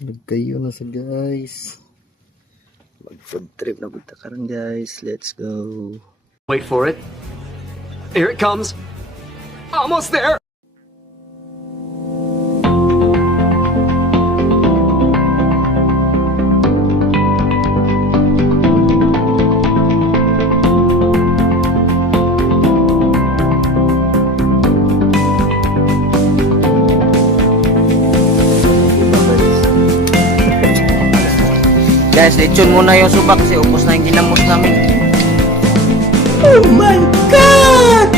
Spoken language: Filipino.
Nagkayo na sa guys. Mag food trip na punta karon guys. Let's go. Wait for it. Here it comes. Almost there. Guys, lechon muna yung subak kasi upos na yung ginamos namin. Oh my God!